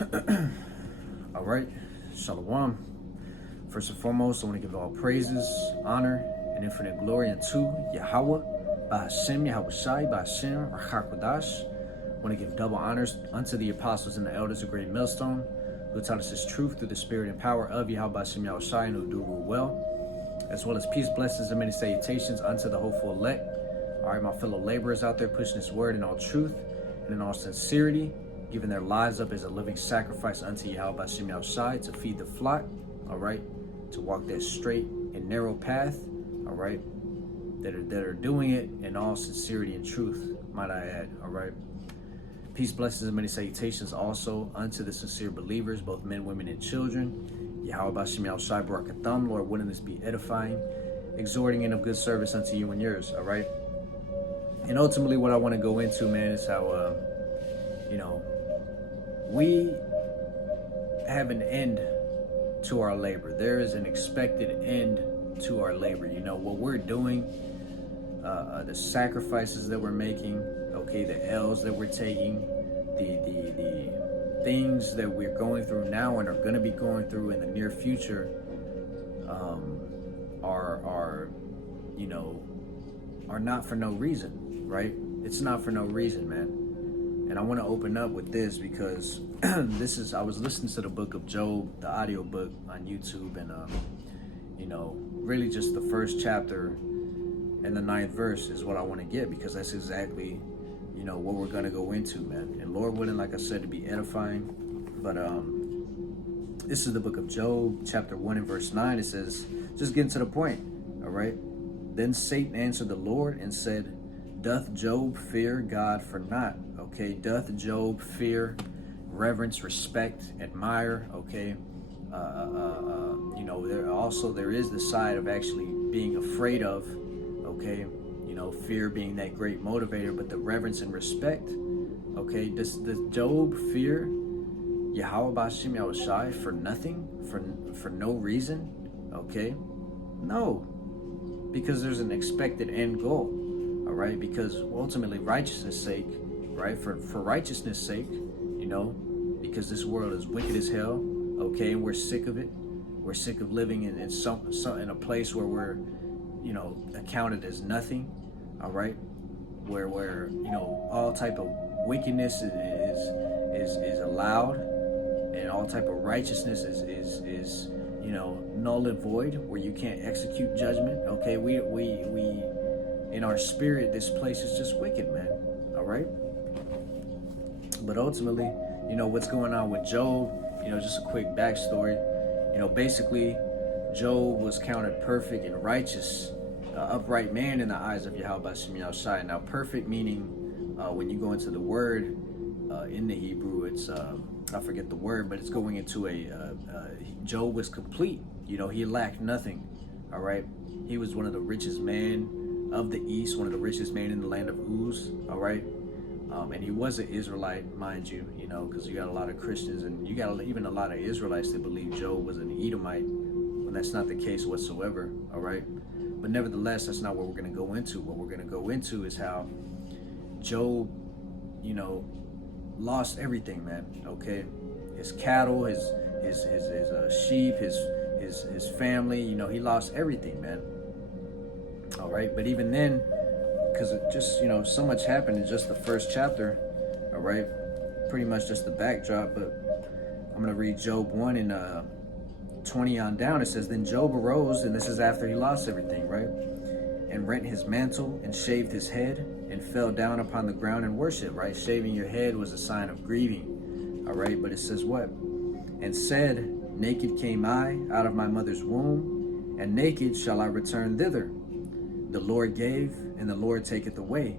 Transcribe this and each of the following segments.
All right, Shalom. First and foremost, I want to give all praises, honor, and infinite glory unto Yahweh, Bahashem, Yahweh Shai, Bahashem, Rachakodash. I want to give double honors unto the apostles and the elders of Great Millstone, who taught us this truth through the spirit and power of Yahweh Bahashem, Yahweh Shai, and who do rule well, as well as peace, blessings, and many salutations unto the hopeful elect. All right, my fellow laborers out there pushing this word in all truth and in all sincerity, giving their lives up as a living sacrifice unto Yahweh Hashem Yahushai to feed the flock, all right, to walk that straight and narrow path, all right, that are doing it in all sincerity and truth, might I add, all right. Peace, blessings, and many salutations also unto the sincere believers, both men, women, and children. Yahweh Hashem Yahushai Barakatham, Lord, wouldn't this be edifying, exhorting, and of good service unto you and yours, all right. And ultimately, what I want to go into, man, is how, we have an end to our labor. There is an expected end to our labor. You know, what we're doing, the sacrifices that we're making, okay, the L's that we're taking, the things that we're going through now and are going to be going through in the near future, are not for no reason, right? It's not for no reason, man. And I want to open up with this because I was listening to the book of Job, the audio book on YouTube, and really just the first chapter and the 9th verse is what I want to get, because that's exactly, what we're going to go into, man. And Lord willing, like I said, to be edifying. But this is the book of Job, chapter 1 and verse 9. It says, just getting to the point, all right? Then Satan answered the Lord and said, doth Job fear God for naught? Okay, doth Job fear, reverence, respect, admire? Okay, there is the side of actually being afraid of. Okay, fear being that great motivator, but the reverence and respect. Okay, does Job fear Yahweh Bashim Yahushai for nothing, for no reason? Okay, no, because there's an expected end goal. All right, because ultimately righteousness' sake, right? For righteousness' sake, because this world is wicked as hell, okay, and we're sick of it. We're sick of living in in a place where we're, accounted as nothing, all right, where all type of wickedness is allowed, and all type of righteousness is null and void, where you can't execute judgment. Okay, we in our spirit, this place is just wicked, man. All right. But ultimately, what's going on with Job, just a quick backstory. Basically, Job was counted perfect and righteous, upright man in the eyes of Yahweh Hashem Yahushai. Now, perfect meaning, when you go into the word in the Hebrew, it's I forget the word, but it's going into Job was complete. He lacked nothing. All right. He was one of the richest men of the East, one of the richest men in the land of Uz, all right? And he was an Israelite, mind you, because you got a lot of Christians, and you got even a lot of Israelites that believe Job was an Edomite, when that's not the case whatsoever, all right? But nevertheless, that's not what we're going to go into. What we're going to go into is how Job, lost everything, man, okay? His cattle, his sheep, his family, he lost everything, man. All right, but even then, because it just, so much happened in just the first chapter, all right, pretty much just the backdrop, but I'm going to read Job 1 and 20 on down. It says, then Job arose, and this is after he lost everything, right, and rent his mantle and shaved his head and fell down upon the ground and worshiped, right? Shaving your head was a sign of grieving, all right, but it says what? And said, naked came I out of my mother's womb, and naked shall I return thither. The Lord gave, and the Lord taketh away.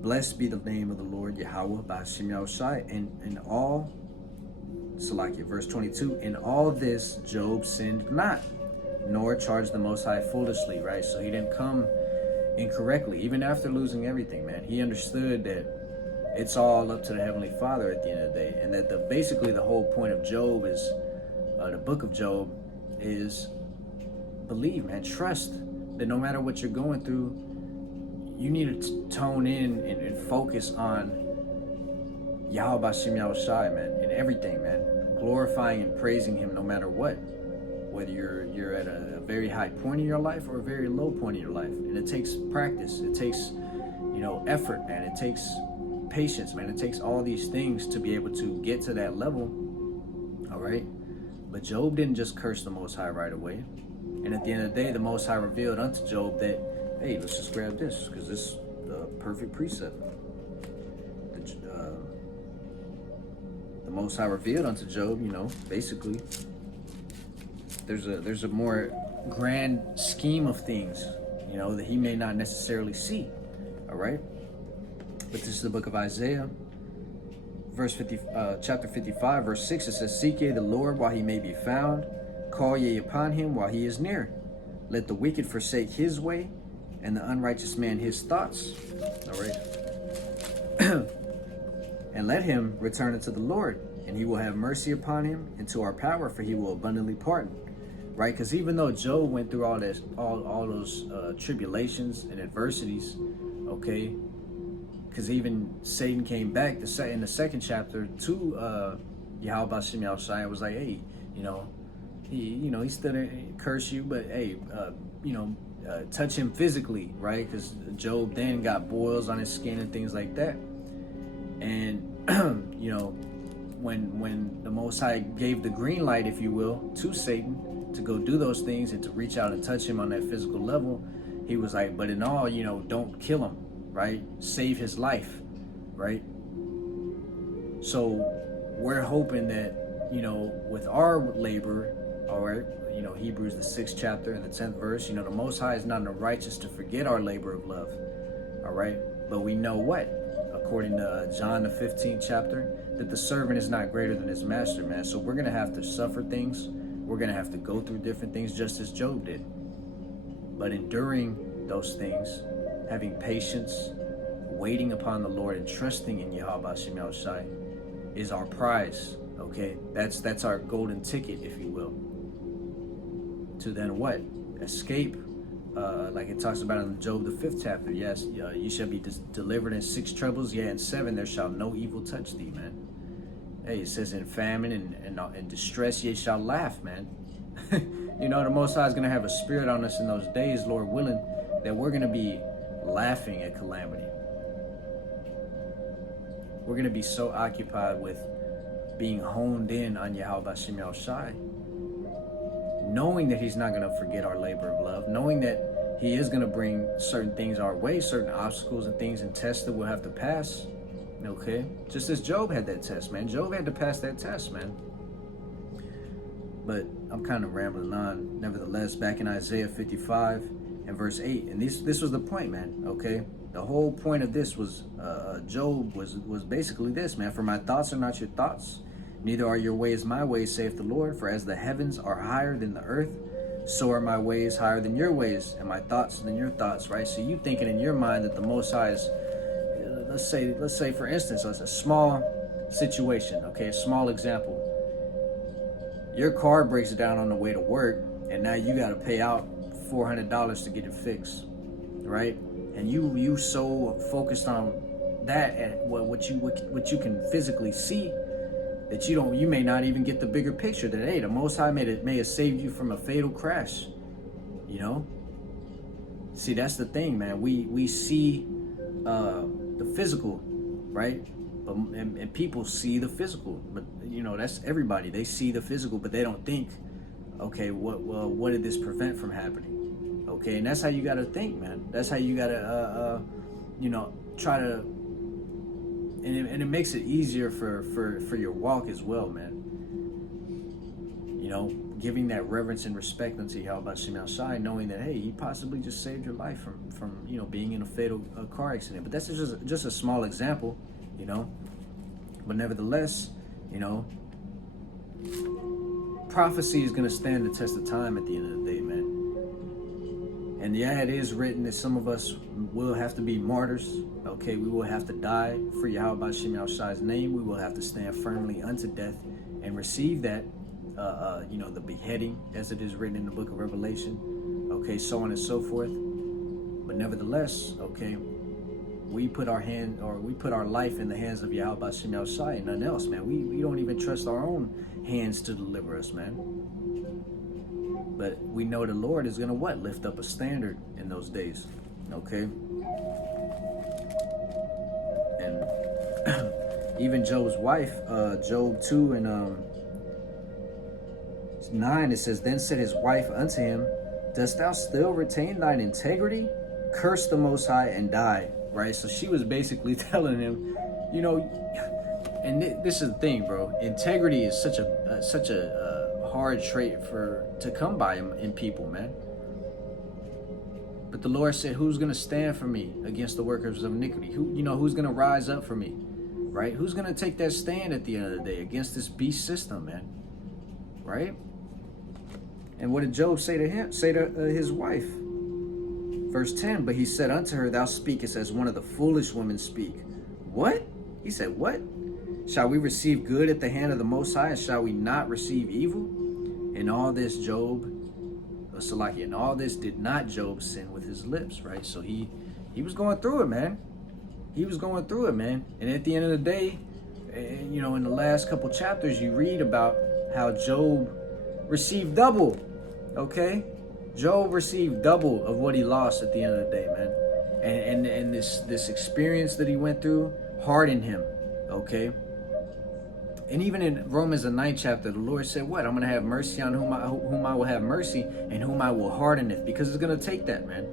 Blessed be the name of the Lord, Yahweh, Ba'ashem Yahushai. And in all, Salakia, verse 22, in all this Job sinned not, nor charged the Most High foolishly, right? So he didn't come incorrectly, even after losing everything, man. He understood that it's all up to the Heavenly Father at the end of the day, and that basically the whole point of Job is, the book of Job is, believe, man, trust that no matter what you're going through, you need to tone in and focus on Yahweh Bashem Yahushai, man, in everything, man. Glorifying and praising him no matter what. Whether you're at a very high point in your life or a very low point in your life. And it takes practice. It takes, effort, man. It takes patience, man. It takes all these things to be able to get to that level. All right. But Job didn't just curse the Most High right away. And at the end of the day, the Most High revealed unto Job that, hey, let's just grab this because this is the perfect precept. The Most High revealed unto Job, basically, there's a more grand scheme of things, that he may not necessarily see. All right. But this is the book of Isaiah, chapter 55, verse 6. It says, "Seek ye the Lord while he may be found. Call ye upon him while he is near. Let the wicked forsake his way, and the unrighteous man his thoughts." All right. "And let him return unto the Lord, and he will have mercy upon him, and to our power, for he will abundantly pardon." Right? Because even though Job went through all those tribulations and adversities, okay, because even Satan came back in the second chapter to Yahweh Bashem Yahushai, was like, hey, he still didn't curse you, but hey, touch him physically, right? Because Job then got boils on his skin and things like that. And when the Most High gave the green light, if you will, to Satan to go do those things and to reach out and touch him on that physical level, he was like, but in all, don't kill him, right? Save his life, right? So we're hoping that, with our labor, all right, Hebrews the 6th chapter and the 10th verse, the Most High is not unrighteous to forget our labor of love, all right? But we know what? According to John the 15th chapter, that the servant is not greater than his master, man. So we're going to have to suffer things. We're going to have to go through different things just as Job did. But enduring those things, having patience, waiting upon the Lord and trusting in Yahweh Bashem Yahushai is our prize, okay? That's our golden ticket, if you will. To then what? Escape. Like it talks about in Job the 5th chapter. Yes, you shall be delivered in 6 troubles, yea, in 7 there shall no evil touch thee, man. Hey, it says in famine and distress ye shall laugh, man. The Most High is going to have a spirit on us in those days, Lord willing, that we're going to be laughing at calamity. We're going to be so occupied with being honed in on Yahweh Bashem Yahushai, knowing that he's not going to forget our labor of love, knowing that he is going to bring certain things our way, certain obstacles and things and tests that we'll have to pass, okay? Just as Job had that test, man. Job had to pass that test, man. But I'm kind of rambling on. Nevertheless, back in Isaiah 55 and verse 8, and this was the point, man, okay? The whole point of this was, Job was basically this, man. "For my thoughts are not your thoughts, neither are your ways my ways, saith the Lord. For as the heavens are higher than the earth, so are my ways higher than your ways, and my thoughts than your thoughts," right? So you thinking in your mind that the Most High is, let's say for instance, it's a small situation, okay, a small example. Your car breaks down on the way to work, and now you got to pay out $400 to get it fixed, right? And you so focused on that and what you can physically see, that you may not even get the bigger picture that, hey, the Most High may have saved you from a fatal crash. See, that's the thing, man. We see the physical, right? And people see the physical, but that's everybody. They see the physical, but they don't think, okay, what did this prevent from happening? Okay, and that's how you got to think, man. That's how you got to try to. And it makes it easier for your walk as well, man. Giving that reverence and respect unto Yahweh Bashem Yahushai, knowing that, hey, he possibly just saved your life from being in a fatal car accident. But that's just a small example, But nevertheless, prophecy is going to stand the test of time at the end of the day, man. And yeah, it is written that some of us will have to be martyrs. Okay, we will have to die for Yahweh Bashem Yahushai's name. We will have to stand firmly unto death and receive that, the beheading, as it is written in the book of Revelation. Okay, so on and so forth. But nevertheless, okay, we put our life in the hands of Yahweh Shem Shai and nothing else, man. We don't even trust our own hands to deliver us, man. But we know the Lord is gonna what? Lift up a standard in those days. Okay? And even Job's wife, Job 2 and 9, it says, Then said his wife unto him, Dost thou still retain thine integrity? Curse the Most High and die. Right? So she was basically telling him, you know, and this is the thing, bro. Integrity is such a hard trait to come by in people, man. But the Lord said, who's going to stand for me against the workers of iniquity? Who's going to rise up for me? Right? Who's going to take that stand at the end of the day against this beast system, man? Right? And what did Job say to his wife? Verse 10, but he said unto her, Thou speakest as one of the foolish women speak. What? He said, what? Shall we receive good at the hand of the Most High, and shall we not receive evil? In all this in all this did not Job sin with his lips, right? So he was going through it, man. He was going through it, man. And at the end of the day, in the last couple chapters, you read about how Job received double, okay? Job received double of what he lost at the end of the day, man. And this experience that he went through hardened him, okay? And even in Romans the 9th chapter, the Lord said, what? I'm going to have mercy on whom I will have mercy, and whom I will harden it. Because it's going to take that, man.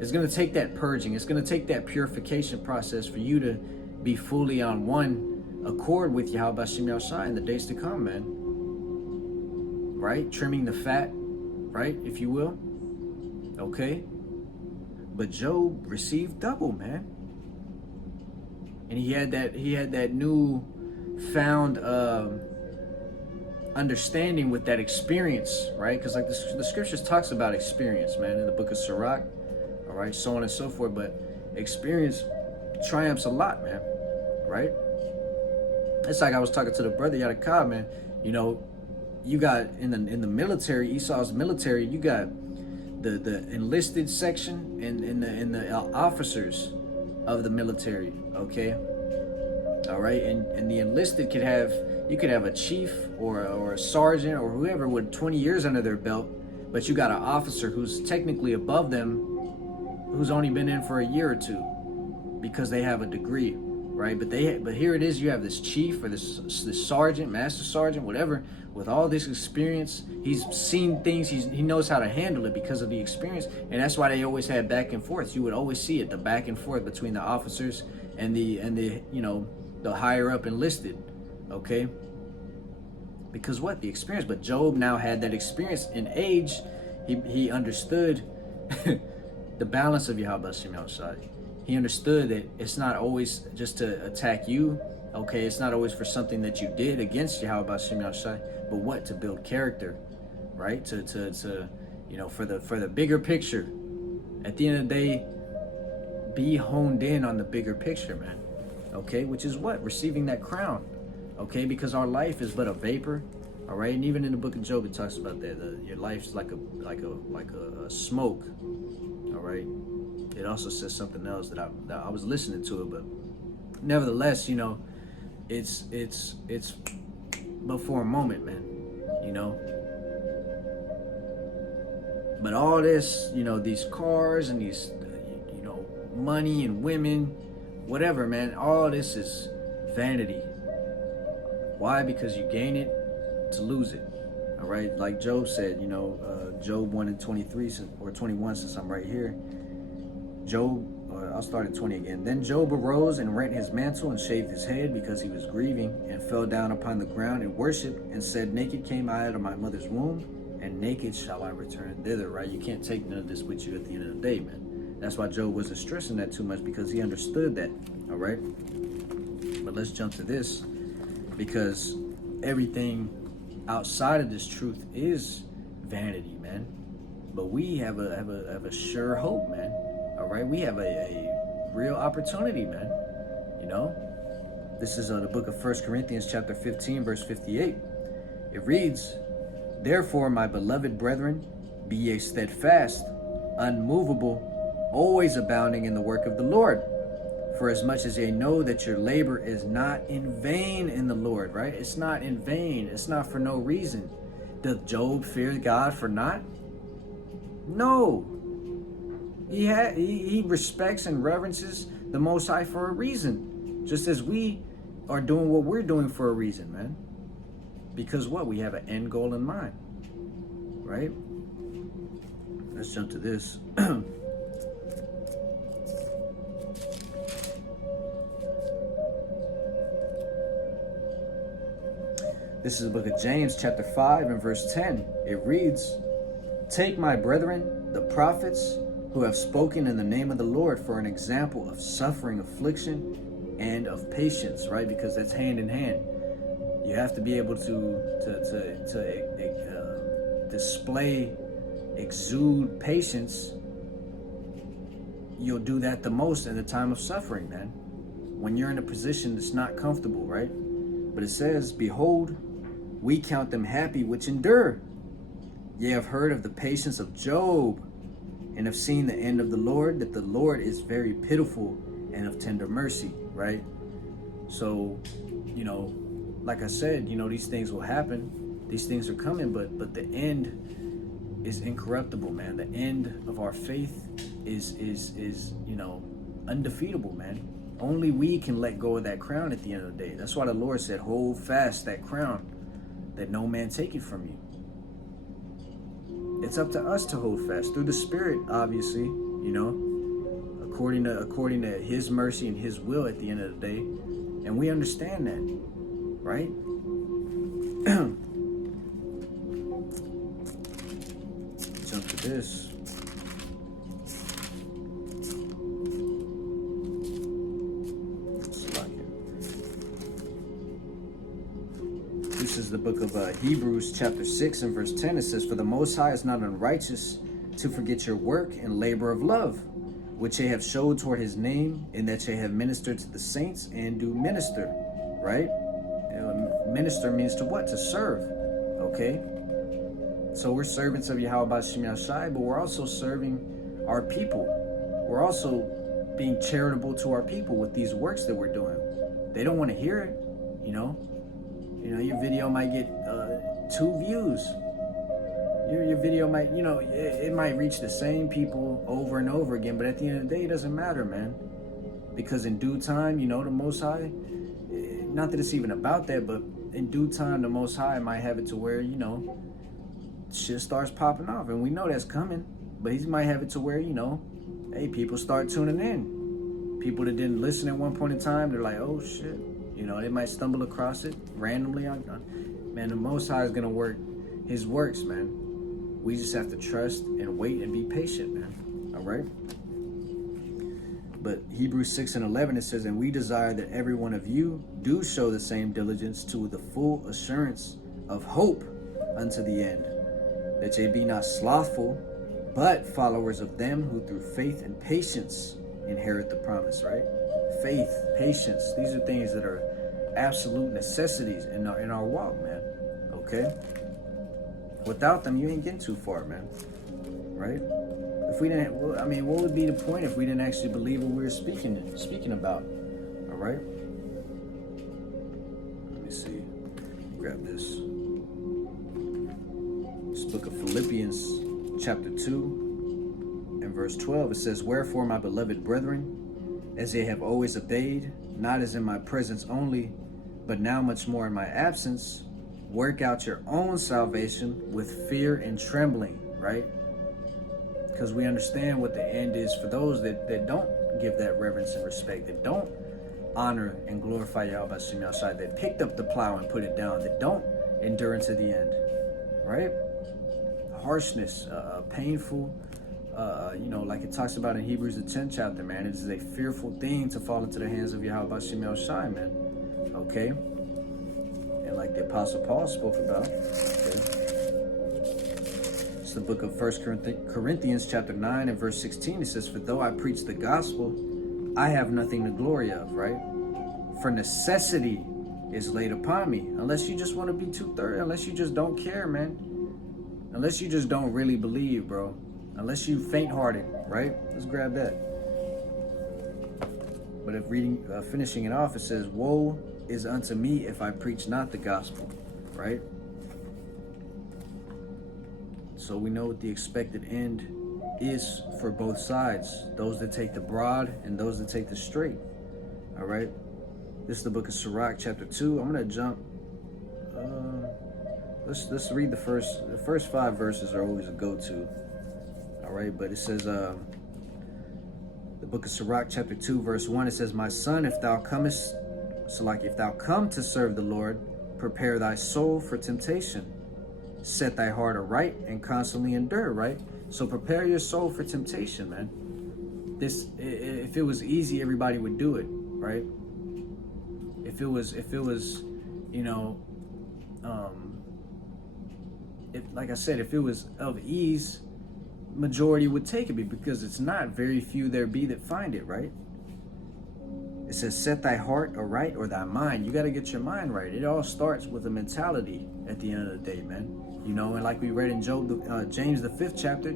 It's going to take that purging. It's going to take that purification process for you to be fully on one accord with Yahweh Shem Yahshai in the days to come, man. Right? Trimming the fat, right? If you will. Okay? But Job received double, man. And he had that new found understanding with that experience, right? Because like the scriptures talks about experience, man, in the book of Sirach, all right, so on and so forth. But experience triumphs a lot, man, right? It's like I was talking to the brother Yadakah, man. You got in the military, Esau's military, you got the enlisted section and the officers of the military, okay? All right, and the enlisted could have a chief or a sergeant or whoever with 20 years under their belt, but you got an officer who's technically above them, who's only been in for a year or two, because they have a degree, right? But here it is, you have this chief or this sergeant, master sergeant, whatever, with all this experience. He's seen things. He knows how to handle it because of the experience, and that's why they always had back and forth. You would always see it, the back and forth between the officers and the the higher up enlisted, okay? Because what? The experience. But Job now had that experience in age. He understood the balance of Yahweh Shem Shai. He understood that it's not always just to attack you, okay? It's not always for something that you did against Yahweh Shem Shai, but what? To build character, right? To for the bigger picture. At the end of the day, be honed in on the bigger picture, man. Okay, which is what? Receiving that crown. Okay, because our life is but a vapor. All right, and even in the book of Job, it talks about that. Your life's like a smoke. All right. It also says something else that I was listening to it, but nevertheless, it's but for a moment, man. But all this, these cars and these, money and women, whatever, man, all this is vanity. Why? Because you gain it to lose it. All right, like Job said, Job 1 and 23 or 21, since I'm right here. I'll start at 20 again. Then Job arose and rent his mantle and shaved his head because he was grieving, and fell down upon the ground and worshipped, and said, Naked came I out of my mother's womb, and naked shall I return thither. Right? You can't take none of this with you at the end of the day, man. That's why Job wasn't stressing that too much, because he understood that. All right. But let's jump to this, because everything outside of this truth is vanity, man. But we have a sure hope, man. All right, we have a real opportunity, man. This is the book of 1 Corinthians chapter 15, verse 58. It reads, Therefore, my beloved brethren, be ye steadfast, unmovable, always abounding in the work of the Lord, For as much as ye know that your labor is not in vain in the Lord, right? It's not in vain. It's not for no reason. Doth Job fear God for naught? No. He respects and reverences the Most High for a reason. Just as we are doing what we're doing for a reason, man. Because what? We have an end goal in mind. Right? Let's jump to this. This is the book of James, chapter 5 and verse 10. It reads, "Take my brethren, the prophets, who have spoken in the name of the Lord for an example of suffering, affliction, and of patience," right? Because that's hand in hand. You have to be able to display, exude patience. You'll do that the most in the time of suffering, man. When you're in a position that's not comfortable, right? But it says, "Behold, we count them happy which endure. Ye have heard of the patience of Job, and have seen the end of the Lord, that the Lord is very pitiful and of tender mercy," right? So, like I said, these things will happen. These things are coming, but the end is incorruptible, man. The end of our faith is undefeatable, man. Only we can let go of that crown at the end of the day. That's why the Lord said, "Hold fast that crown, that no man take it from you." It's up to us to hold fast through the Spirit, obviously, according to His mercy and His will at the end of the day. And we understand that, right? Jump to this. This is the book of Hebrews chapter 6 and verse 10. It says, "For the Most High is not unrighteous to forget your work and labor of love, which ye have showed toward His name, in that ye have ministered to the saints and do minister," right? Minister means to what? To serve, okay? So we're servants of Yahweh Shem Yahshai, but we're also serving our people. We're also being charitable to our people with these works that we're doing. They don't want to hear it, your video might get 2 views. Your video might, it might reach the same people over and over again, but at the end of the day, it doesn't matter, man. Because in due time, the Most High, not that it's even about that, but in due time, the Most High might have it to where, shit starts popping off. And we know that's coming, but He might have it to where, hey, people start tuning in. People that didn't listen at one point in time, they're like, oh, shit. They might stumble across it randomly. Man, the Most High is going to work His works, man. We just have to trust and wait and be patient, man. All right? But Hebrews 6 and 11, it says, "And we desire that every one of you do show the same diligence to the full assurance of hope unto the end, that ye be not slothful, but followers of them who through faith and patience inherit the promise," right? Faith, patience, these are things that are absolute necessities in our walk, man. Okay? Without them, you ain't getting too far, man. Right? If we didn't, what would be the point if we didn't actually believe what we were speaking about? All right? Let me see. Grab this. This book of Philippians, chapter 2, and verse 12. It says, "Wherefore, my beloved brethren, as ye have always obeyed, not as in my presence only, but now much more in my absence, work out your own salvation with fear and trembling," right? Because we understand what the end is for those that don't give that reverence and respect, that don't honor and glorify Yahweh Shem Yahshai, that picked up the plow and put it down, that don't endure into the end, right? Harshness, painful, like it talks about in Hebrews the 10th chapter, man. It is a fearful thing to fall into the hands of Yahweh Shem Yahshai, man. Okay? And like the Apostle Paul spoke about, okay? It's the book of 1 Corinthians chapter 9 and verse 16. It says, "For though I preach the gospel, I have nothing to glory of," right? "For necessity is laid upon me." Unless you just want to be unless you just don't care, man. Unless you just don't really believe, bro. Unless you faint-hearted, right? Let's grab that. But if finishing it off, it says, woe is unto me if I preach not the gospel, right? So we know what the expected end is for both sides, those that take the broad and those that take the straight. All right, this is the book of Sirach, chapter 2. I'm gonna jump. Let's read the first 5 verses are always a go-to. All right, but it says, the book of Sirach, chapter 2, verse 1. It says, "My son, if thou come to serve the Lord, prepare thy soul for temptation. Set thy heart aright and constantly endure." Right. So prepare your soul for temptation, man. If it was easy, everybody would do it, right? If it was, like I said, if it was of ease, majority would take it, because it's not. Very few there be that find it, right? It says, set thy heart aright, or thy mind. You got to get your mind right. It all starts with a mentality at the end of the day, man. And like we read in James, the 5th chapter,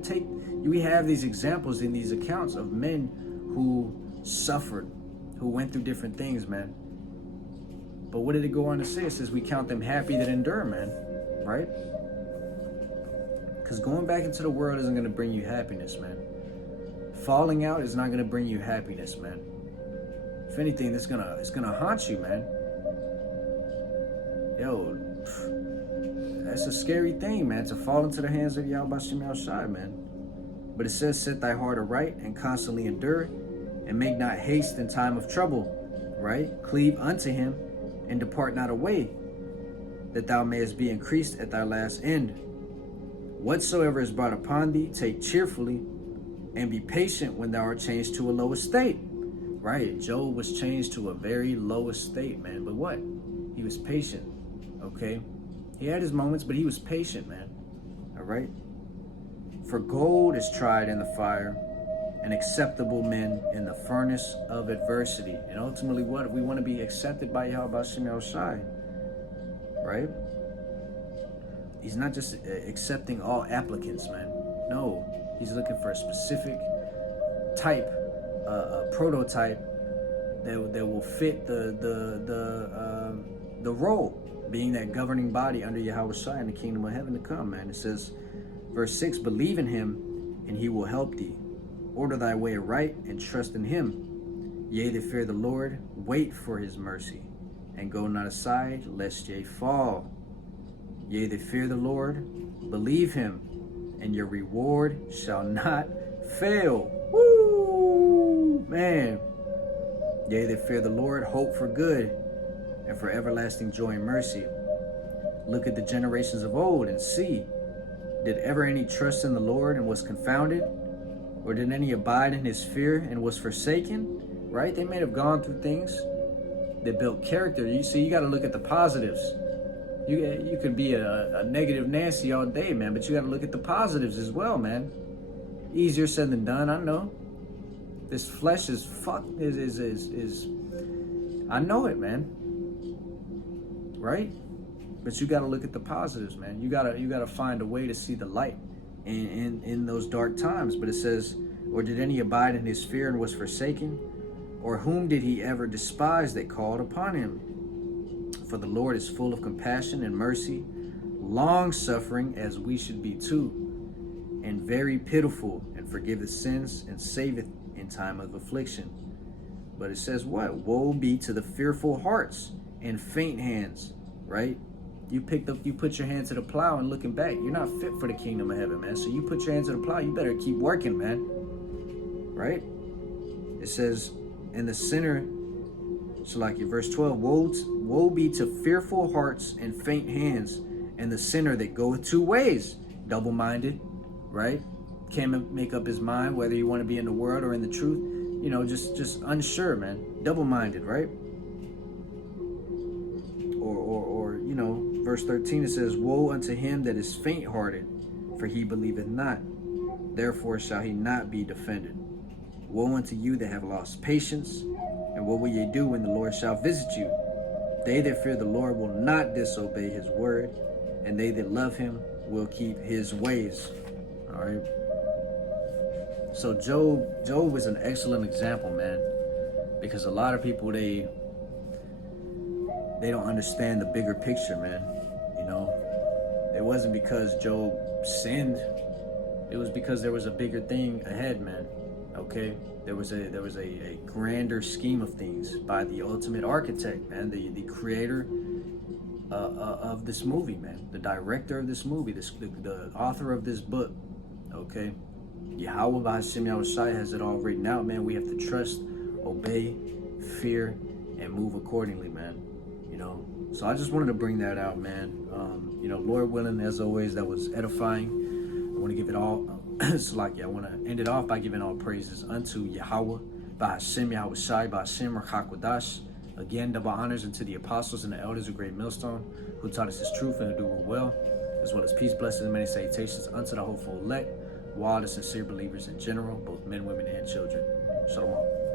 we have these examples in these accounts of men who suffered, who went through different things, man. But what did it go on to say? It says, we count them happy that endure, man, right? Because going back into the world isn't going to bring you happiness, man. Falling out is not going to bring you happiness, man. If anything, it's gonna haunt you, man. Yo, that's a scary thing, man, to fall into the hands of Yahweh Bashim Shai, man. But it says, set thy heart aright and constantly endure, and make not haste in time of trouble, right? Cleave unto him and depart not away, that thou mayest be increased at thy last end. Whatsoever is brought upon thee, take cheerfully, and be patient when thou art changed to a low estate. Right, Job was changed to a very low estate, man. But what? He was patient, okay? He had his moments, but he was patient, man. All right? For gold is tried in the fire, and acceptable men in the furnace of adversity. And ultimately, what? We want to be accepted by Yahweh Shem Shai, right? He's not just accepting all applicants, man. No, he's looking for a specific type, a prototype that will fit the role, being that governing body under Yahweh Shai in the kingdom of heaven to come, man. It says, verse 6, believe in him, and he will help thee. Order thy way aright, and trust in him. Yea, that fear the Lord, wait for his mercy, and go not aside, lest ye fall. Yea, that fear the Lord, believe him, and your reward shall not fail. Woo! Man. Yea, that fear the Lord, hope for good, and for everlasting joy and mercy. Look at the generations of old and see, did ever any trust in the Lord and was confounded? Or did any abide in his fear and was forsaken? Right? They may have gone through things that built character. You see, you got to look at the positives. You could be a negative Nancy all day, man, but you got to look at the positives as well, man. Easier said than done, I know. This flesh is I know it, man. Right? But you got to look at the positives, man. You gotta find a way to see the light in those dark times. But it says, or did any abide in his fear and was forsaken? Or whom did he ever despise that called upon him? For the Lord is full of compassion and mercy, long-suffering as we should be too, and very pitiful, and forgiveth sins and saveth in time of affliction. But it says what? Woe be to the fearful hearts and faint hands, right? You put your hand to the plow and looking back, you're not fit for the kingdom of heaven, man. So you put your hand to the plow, you better keep working, man. Right? It says, and the sinner, so like your verse 12, woe be to fearful hearts and faint hands, and the sinner that goeth two ways, double-minded, right? Can't make up his mind whether you want to be in the world or in the truth. You know, just unsure, man. Double-minded, right? Or you know, verse 13, it says, woe unto him that is faint-hearted, for he believeth not. Therefore shall he not be defended. Woe unto you that have lost patience, and what will ye do when the Lord shall visit you? They that fear the Lord will not disobey his word, and they that love him will keep his ways. All right. So Job was an excellent example, man, because a lot of people, they don't understand the bigger picture, man. You know, it wasn't because Job sinned. It was because there was a bigger thing ahead, man. Okay, there was a grander scheme of things by the ultimate architect, man, the creator of this movie, man, the director of this movie, the author of this book. Okay, Yahweh B'Hashem Yahushai has it all written out, man. We have to trust, obey, fear, and move accordingly, man. You know, so I just wanted to bring that out, man. You know, Lord willing, as always, that was edifying. I want to give it all. I want to end it off by giving all praises unto Yahweh, B'Hashem Yahushai, B'Hashem Rachakwadas. Again, double honors unto the apostles and the elders of Great Millstone, who taught us His truth and to do it well, as well as peace, blessings, and many salutations unto the hopeful elect, while the sincere believers in general, both men, women, and children. Shalom.